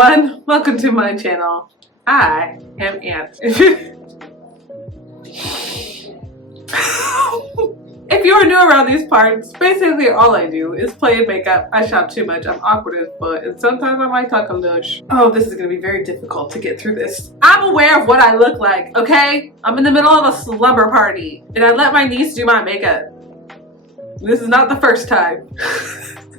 everyone, welcome to my channel. I am Ant. If you are new around these parts, basically all I do is play in makeup. I shop too much, I'm awkward as fuck, and sometimes I might talk a lush. Oh, this is gonna be very difficult to get through this. I'm aware of what I look like, okay? I'm in the middle of a slumber party, and I let my niece do my makeup. This is not the first time.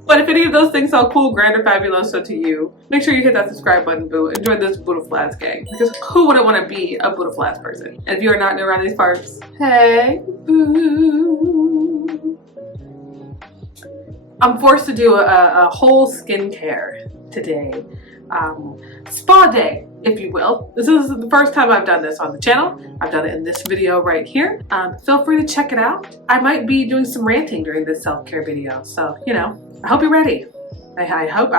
But if any of those things sound cool, grand, or fabuloso to you, make sure you hit that subscribe button, boo, and join this Buddha Flats gang. Because who wouldn't want to be a Buddha Flats person? And if you are not new around these parts, hey, boo. I'm forced to do a whole skincare today. Spa day, if you will. This is the first time I've done this on the channel. I've done it in this video right here. Feel free to check it out. I might be doing some ranting during this self-care video, so, you know, I hope you're ready. I hope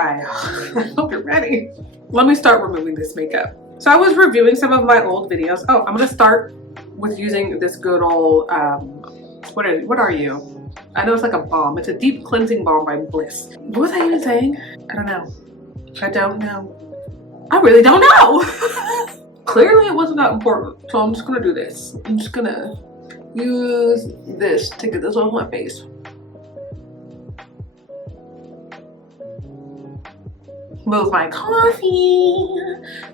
you're ready. Let me start removing this makeup. So I was reviewing some of my old videos. Oh, I'm gonna start with using this good old, what are you? I know it's like a balm. It's a deep cleansing balm by Bliss. What was I even saying? I don't know. I don't know. I really don't know. Clearly it wasn't that important. So I'm just gonna do this. I'm just gonna use this to get this off my face. Move my coffee.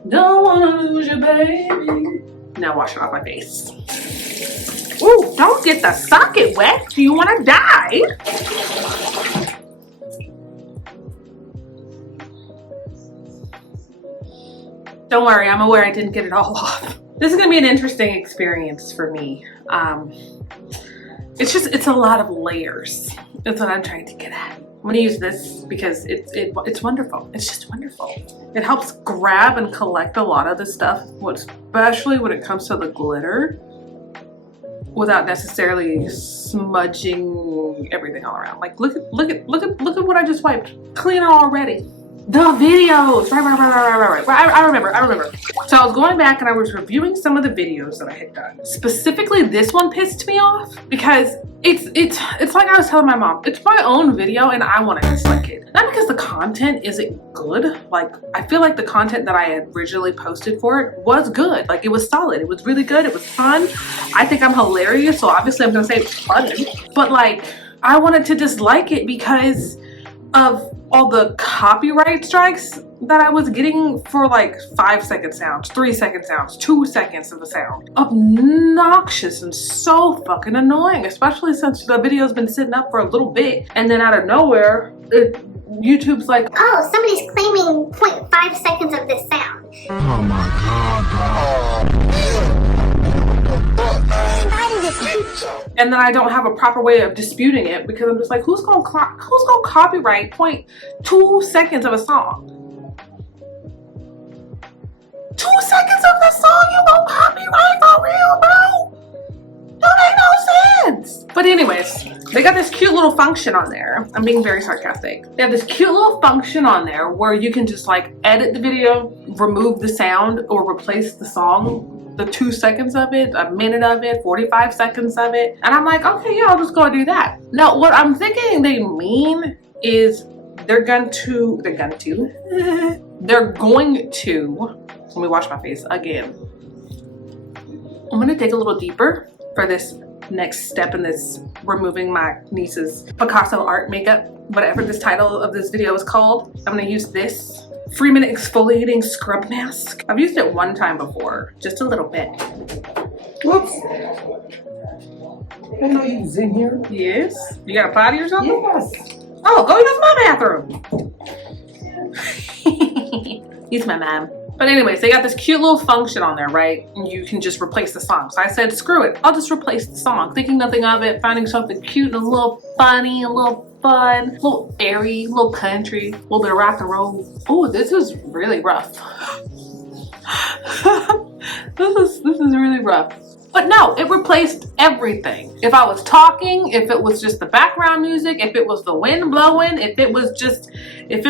Don't wanna lose you, baby. Now wash it off my face. Ooh, don't get the socket wet. Do you wanna die? Don't worry, I'm aware I didn't get it all off. This is gonna be an interesting experience for me. It's a lot of layers. That's what I'm trying to get at. I'm gonna use this because it's wonderful. It's just wonderful. It helps grab and collect a lot of the stuff, especially when it comes to the glitter, without necessarily smudging everything all around. Like look at what I just wiped. Clean already. The videos, right. I remember. So I was going back and I was reviewing some of the videos that I had done. Specifically, this one pissed me off because it's like I was telling my mom, it's my own video and I want to dislike it. Not because the content isn't good. Like, I feel like the content that I had originally posted for it was good. Like, it was solid. It was really good. It was fun. I think I'm hilarious, so obviously I'm gonna say it's funny. But like, I wanted to dislike it because of all the copyright strikes that I was getting for like 5-second sounds, 3-second sounds, 2 seconds of a sound. Obnoxious and so fucking annoying, especially since the video's been sitting up for a little bit and then out of nowhere, YouTube's like, oh, somebody's claiming 0.5 seconds of this sound. Oh my God, and then I don't have a proper way of disputing it because I'm just like, who's gonna copyright 0.2 seconds of a song? 2 seconds of the song you gonna copyright for real, bro? Don't make no sense. But anyways, they got this cute little function on there. I'm being very sarcastic. They have this cute little function on there where you can just like edit the video, remove the sound, or replace the song. The 2 seconds of it, a minute of it, 45 seconds of it. And I'm like, okay, yeah, I'll just go and do that. Now, what I'm thinking they mean is they're going to, let me wash my face again. I'm gonna dig a little deeper for this next step in this removing my niece's Picasso art makeup, whatever this title of this video is called. I'm gonna use this 3-minute exfoliating scrub mask. I've used it one time before, just a little bit. Whoops. I know you was in here. Yes? You got a potty or something? Yes. Oh, go use my bathroom. Use my mom. But anyways, they got this cute little function on there, right? And you can just replace the song. So I said, screw it. I'll just replace the song. Thinking nothing of it, finding something cute and a little funny, a little fun, a little airy, a little country, a little bit of rock and roll. Oh, this is really rough. This is really rough. But no, it replaced everything. If I was talking, if it was just the background music, if it was the wind blowing, if it was just, it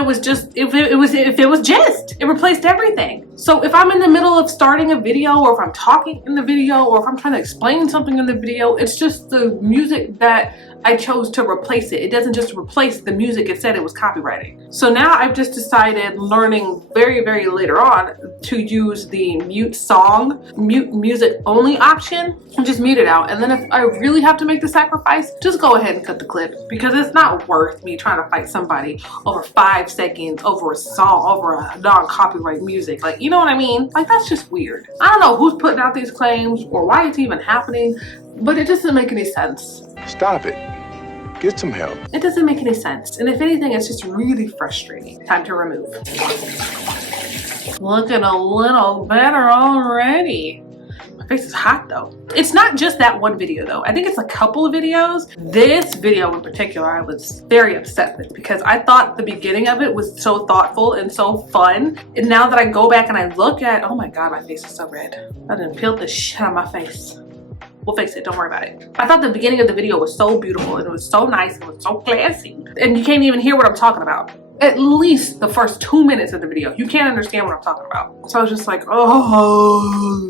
replaced everything. So if I'm in the middle of starting a video, or if I'm talking in the video, or if I'm trying to explain something in the video, it's just the music that I chose to replace it. It doesn't just replace the music it said it was copywriting. So now I've just decided, learning very, very later on, to use the mute music only option and just mute it out. And then if I really have to make the sacrifice, just go ahead and cut the clip, because it's not worth me trying to fight somebody over 5 seconds over a song, over a non-copyright music. Like, you know what I mean? Like, that's just weird. I don't know who's putting out these claims or why it's even happening, but it doesn't make any sense. Stop it. Get some help. It doesn't make any sense. And if anything, it's just really frustrating. Time to remove. Looking a little better already. My face is hot though. It's not just that one video though. I think it's a couple of videos. This video in particular, I was very upset with, because I thought the beginning of it was so thoughtful and so fun. And now that I go back and I look at, oh my God, my face is so red. I done peeled the shit out of my face. We'll fix it, don't worry about it. I thought the beginning of the video was so beautiful and it was so nice and it was so classy. And you can't even hear what I'm talking about. At least the first 2 minutes of the video, you can't understand what I'm talking about. So I was just like, oh,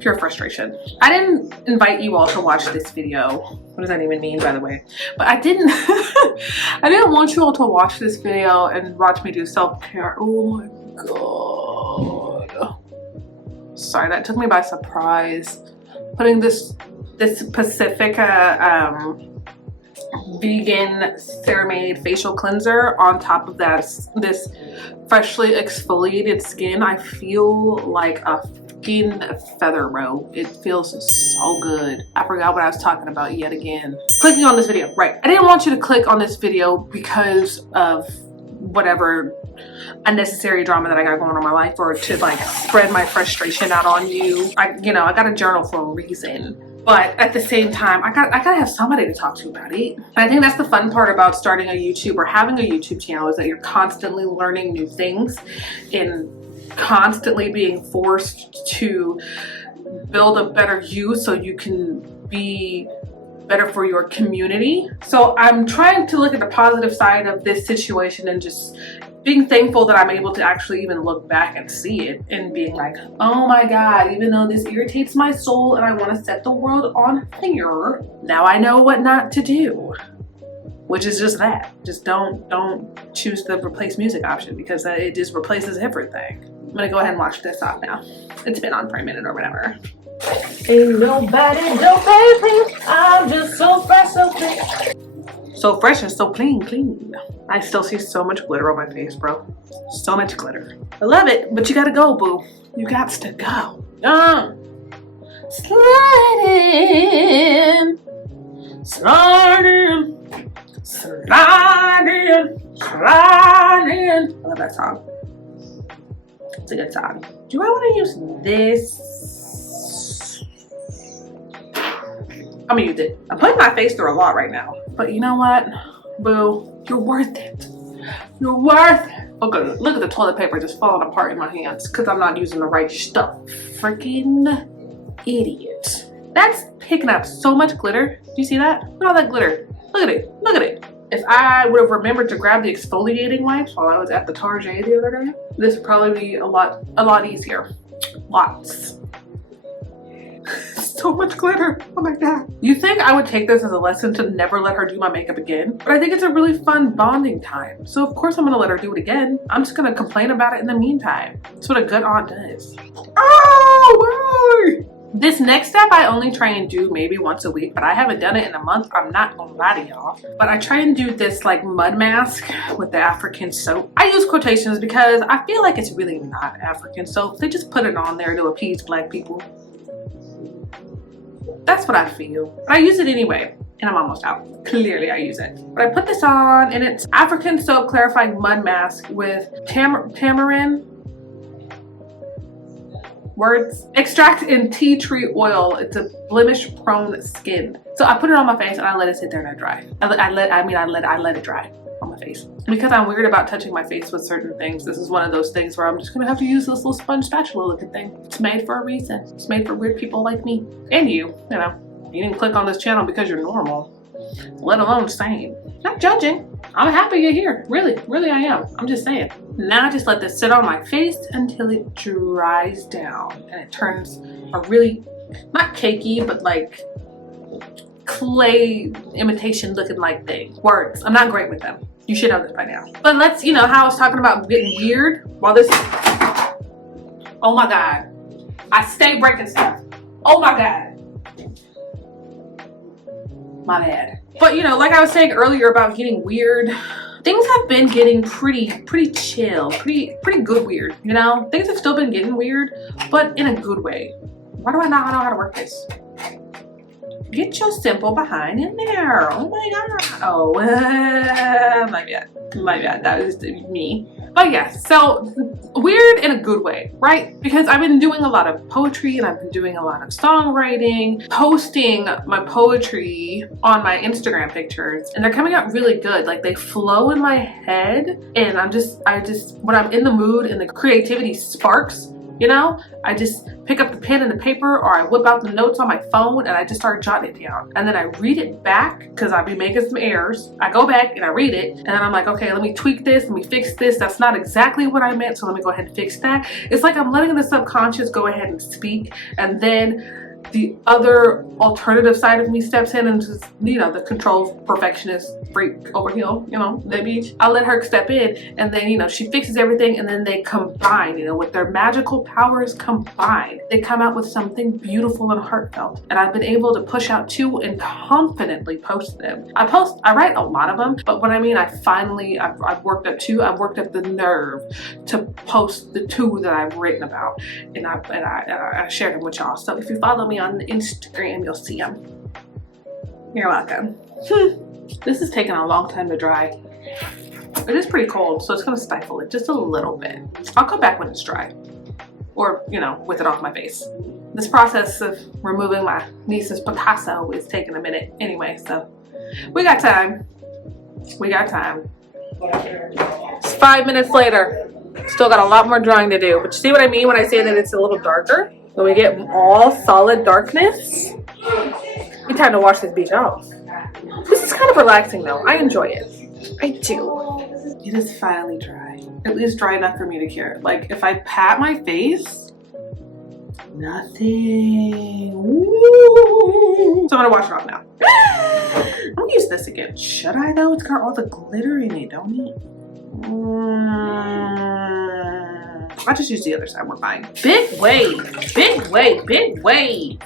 pure frustration. I didn't invite you all to watch this video. What does that even mean, by the way? But I didn't, I didn't want you all to watch this video and watch me do self-care. Oh my God. Sorry, that took me by surprise. Putting this Pacifica vegan CeraMade facial cleanser on top of this freshly exfoliated skin, I feel like a fucking feather row. It feels so good. I forgot what I was talking about yet again. Clicking on this video, right? I didn't want you to click on this video because of whatever unnecessary drama that I got going on in my life, or to like spread my frustration out on you. I got a journal for a reason. But at the same time, I gotta have somebody to talk to about it. And I think that's the fun part about starting a YouTube or having a YouTube channel, is that you're constantly learning new things and constantly being forced to build a better you so you can be better for your community. So I'm trying to look at the positive side of this situation and just being thankful that I'm able to actually even look back and see it and being like, oh my God, even though this irritates my soul and I want to set the world on fire, now I know what not to do. Which is just that. Just don't choose the replace music option, because it just replaces everything. I'm gonna go ahead and watch this off now. It's been on for a minute or whatever. Ain't nobody don't pay me. I'm just so fresh, so clean. So fresh and so clean. I still see so much glitter on my face, bro. So much glitter. I love it, but you gotta go, boo. You got to go. Sliding. I love that song. It's a good song. Do I want to use this? I'm gonna use it. I'm putting my face through a lot right now. But you know what, boo? You're worth it. You're worth it. Okay, look at the toilet paper just falling apart in my hands because I'm not using the right stuff. Freaking idiot. That's picking up so much glitter. Do you see that? Look at all that glitter. Look at it. Look at it. If I would have remembered to grab the exfoliating wipes while I was at the Target the other day, this would probably be a lot easier. Lots. So much glitter. Oh my God. You think I would take this as a lesson to never let her do my makeup again? But I think it's a really fun bonding time. So of course I'm gonna let her do it again. I'm just gonna complain about it in the meantime. That's what a good aunt does. Oh, boy. This next step I only try and do maybe once a week, but I haven't done it in a month. I'm not gonna lie to y'all. But I try and do this like mud mask with the African soap. I use quotations because I feel like it's really not African soap. They just put it on there to appease Black people. That's what I feel. But I use it anyway, and I'm almost out. Clearly I use it. But I put this on, and it's African soap clarifying mud mask with tamarind extract and tea tree oil. It's a blemish prone skin. So I put it on my face and I let it sit there and dry. I let it dry on my my face. Because I'm weird about touching my face with certain things, this is one of those things where I'm just gonna have to use this little sponge spatula looking thing. It's made for a reason. It's made for weird people like me. And you know. You didn't click on this channel because you're normal, let alone sane. Not judging. I'm happy you're here. Really, really I am. I'm just saying. Now I just let this sit on my face until it dries down and it turns a really, not cakey, but like clay imitation looking like thing. Words. I'm not great with them. You should know this by now. But let's, you know how I was talking about getting weird while this, oh my God. I stay breaking stuff. Oh my God. My bad. But you know, like I was saying earlier about getting weird, things have been getting pretty chill, pretty good weird, you know? Things have still been getting weird, but in a good way. Why do I not know how to work this? Get your simple behind in there. Oh my God. Oh, my bad. That was me. But yeah, so weird in a good way, right? Because I've been doing a lot of poetry and I've been doing a lot of songwriting, posting my poetry on my Instagram pictures, and they're coming out really good. Like they flow in my head, and I just, when I'm in the mood and the creativity sparks, you know, I just pick up the pen and the paper, or I whip out the notes on my phone and I just start jotting it down. And then I read it back because I'll be making some errors. I go back and I read it and then I'm like, okay, let me tweak this, let me fix this. That's not exactly what I meant, so let me go ahead and fix that. It's like I'm letting the subconscious go ahead and speak, and then the other alternative side of me steps in and just, you know, the control perfectionist freak over here, you know, that bitch. I'll let her step in, and then, you know, she fixes everything, and then they combine, you know, with their magical powers combined. They come out with something beautiful and heartfelt. And I've been able to push out 2 and confidently post them. I write a lot of them, but what I mean, I've worked up 2, I've worked up the nerve to post the 2 that I've written about, and I shared them with y'all. So if you follow me on Instagram, you'll see them. You're welcome. This is taking a long time to dry. It is pretty cold, so it's gonna stifle it just a little bit. I'll come back when it's dry, or, you know, with it off my face. This process of removing my niece's Picasso is taking a minute anyway, so we got time. We got time. It's 5 minutes later. Still got a lot more drawing to do, but you see what I mean when I say that it's a little darker? When we get all solid darkness, it's time to wash this beach off. This is kind of relaxing though. I enjoy it. I do. It is finally dry. At least dry enough for me to care. Like if I pat my face, nothing. Ooh. So I'm gonna wash it off now. I'm gonna use this again. Should I though? It's got all the glitter in it, don't it? I'll just use the other side, we're fine. Big wave, big wave, big wave.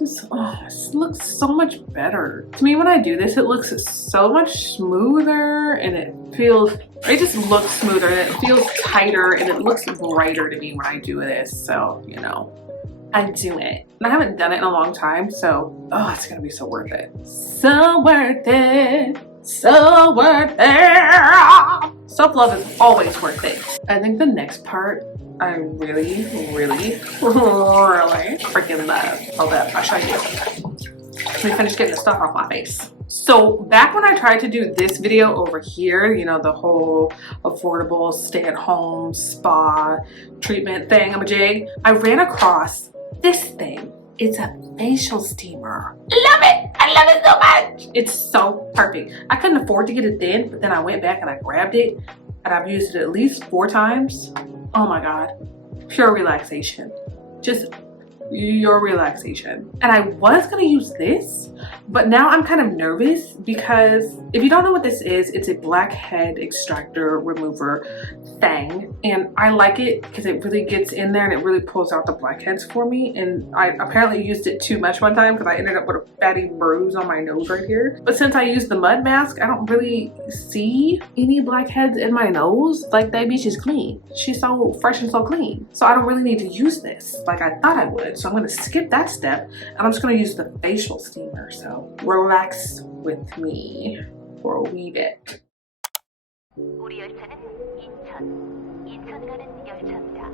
This looks so much better. To me, when I do this, it looks so much smoother, and it just looks smoother, and it feels tighter, and it looks brighter to me when I do this. So, you know, I do it. And I haven't done it in a long time, so, oh, it's gonna be so worth it. So worth it. So worth it. Self-love is always worth it. I think the next part I really freaking love. Hold up, I'll show you. Let me finish getting the stuff off my face. So back when I tried to do this video over here, you know, the whole affordable stay-at-home spa treatment thingamajig, I ran across this thing. It's a facial steamer. Love it! I love it so much! It's so perfect. I couldn't afford to get it then, but then I went back and I grabbed it, and I've used it at least 4 times. Oh my God, pure relaxation. Just your relaxation. And I was gonna use this, but now I'm kind of nervous because if you don't know what this is, it's a blackhead extractor remover thing, and I like it because it really gets in there and it really pulls out the blackheads for me. And I apparently used it too much one time because I ended up with a fatty bruise on my nose right here. But since I used the mud mask, I don't really see any blackheads in my nose. Like, that bitch is clean. She's so fresh and so clean. So I don't really need to use this like I thought I would. So I'm gonna skip that step and I'm just gonna use the facial steamer. So relax with me for a wee bit. 우리 열차는 인천 가는 열차입니다.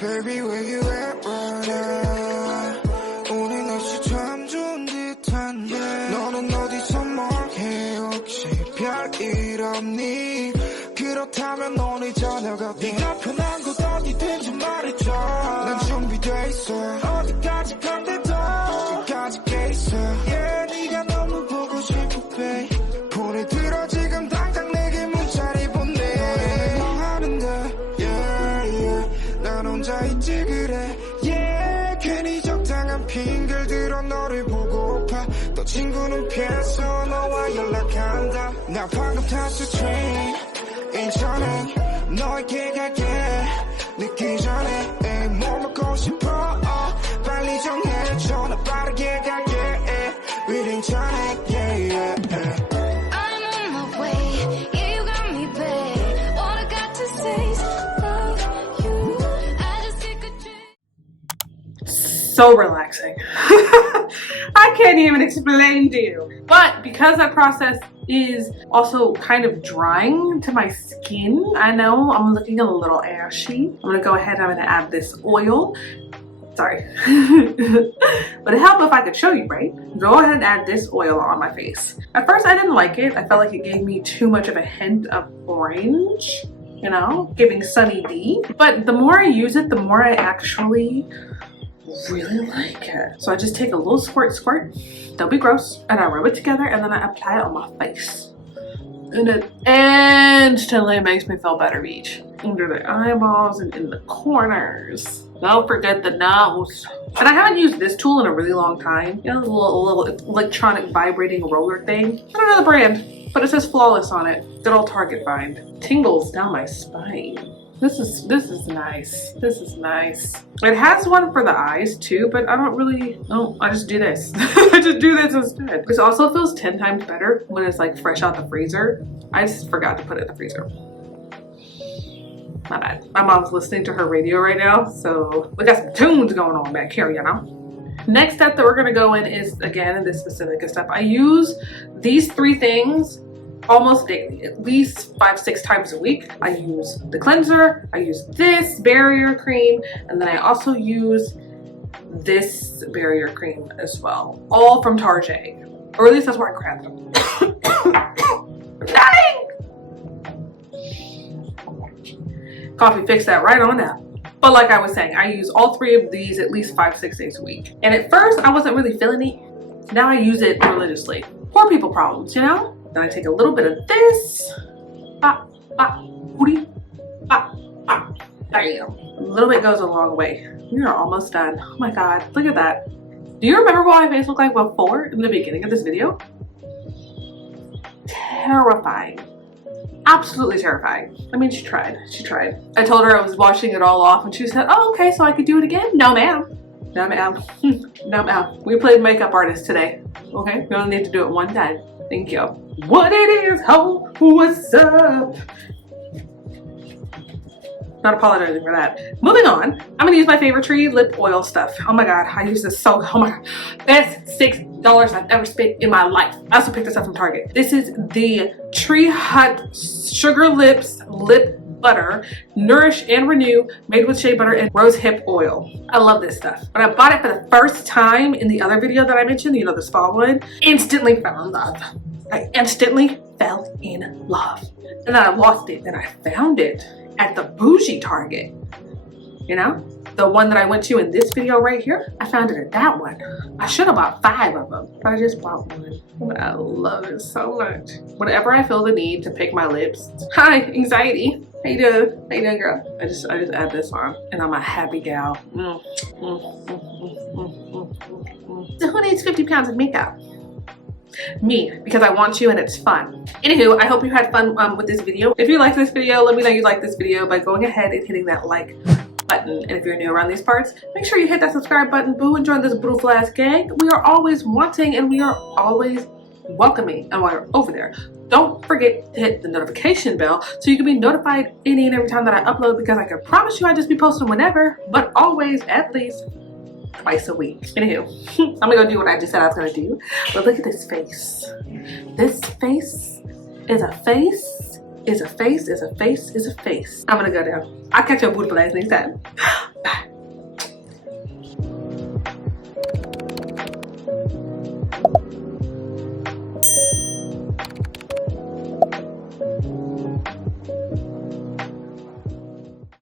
Baby, where you at right now? 오늘 날씨 참 좋은 듯한데 너는 어디서 뭐해 혹시 별일 없니? 그렇다면 오늘 저녁 어때? 네가 편한 곳 어디든지 말해줘. 난 준비돼 있어. 어디까지 간대도 어디까지 게 있어. Yeah, 네가 너무 보고 싶어 babe. 폰에 들어 지금 당장 내게 문자를 보내. 너는 뭐 하는데 yeah, yeah. 난 혼자 있지 그래 yeah. 괜히 적당한 핑계를 들어 너를 보고파. 또 친구는 피해서 너와 연락한다. 나 방금 탔어 train 인천에 너에게 갈게 늦기 전에 에이, 뭐 먹고 싶어 빨리 정해줘 나 빠르게 갈게 with 인천에 yeah, yeah, yeah. I'm on my way, yeah you got me babe. All I got to say is love you. I just take a drink. So relaxing. I can't even explain to you. But because that process is also kind of drying to my skin, I know I'm looking a little ashy. I'm gonna go ahead and I'm gonna add this oil. Sorry. But it'd help if I could show you, right? Go ahead and add this oil on my face. At first I didn't like it. I felt like it gave me too much of a hint of orange, you know, giving Sunny D. But the more I use it, the more I actually really like it. So I just take a little squirt, don't be gross, and I rub it together and then I apply it on my face. And it instantly makes me feel better each. Under the eyeballs and in the corners. Don't forget the nose. And I haven't used this tool in a really long time. You know, the little electronic vibrating roller thing. I don't know the brand, but it says Flawless on it. Good old Target find. Tingles down my spine. This is nice. This is nice. It has one for the eyes too, but I don't really, I just do this. I just do this instead. This also feels 10 times better when it's like fresh out the freezer. I just forgot to put it in the freezer. My bad. My mom's listening to her radio right now, so we got some tunes going on back here, you know? Next step that we're gonna go in is, again, this specific step. I use these 3 things almost daily, at least 5-6 times a week. I use the cleanser, I use this barrier cream, and then I also use this barrier cream as well. All from Target, or at least that's where I grabbed them. Dang! Coffee fixed that right on out. But like I was saying, I use all 3 of these at least 5-6 days a week. And at first I wasn't really feeling it. Now I use it religiously. Poor people problems, you know? Then I take a little bit of this. Bam. A little bit goes a long way. We are almost done. Oh my God, look at that. Do you remember what my face looked like before in the beginning of this video? Terrifying. Absolutely terrifying. I mean, she tried. I told her I was washing it all off and she said, oh, okay, so I could do it again? No, ma'am. No, ma'am. No, ma'am. We played makeup artist today. Okay, we only need to do it one time. Thank you. What it is, ho, what's up? Not apologizing for that. Moving on, I'm gonna use my favorite tree lip oil stuff. Oh my God, I use this so, oh my God. Best $6 I've ever spent in my life. I also picked this up from Target. This is the Tree Hut Sugar Lips Lip Butter, Nourish and Renew, made with shea butter and rose hip oil. I love this stuff. When I bought it for the first time in the other video that I mentioned, you know, the spa one, instantly fell in love. I instantly fell in love. And then I lost it, then I found it at the bougie Target. You know, the one that I went to in this video right here, I found it at that one. I should have bought 5 of them, but I just bought one. But I love it so much. Whenever I feel the need to pick my lips, hi, anxiety. How you doing? How you doing, girl? I just add this on, and I'm a happy gal. So who needs 50 pounds of makeup? Me, because I want you and it's fun. Anywho, I hope you had fun with this video. If you like this video, let me know you like this video by going ahead and hitting that like button. And if you're new around these parts, make sure you hit that subscribe button, boo, and join this beautiful ass gang. We are always wanting and we are always welcoming. And while you're over there, don't forget to hit the notification bell so you can be notified any and every time that I upload, because I can promise you I just be posting whenever, but always at least twice a week. Anywho, I'm gonna go do what I just said I was gonna do. But look at this face. This face is a face, is a face, is a face, is a face. I'm gonna go down. I'll catch your booty blast next time.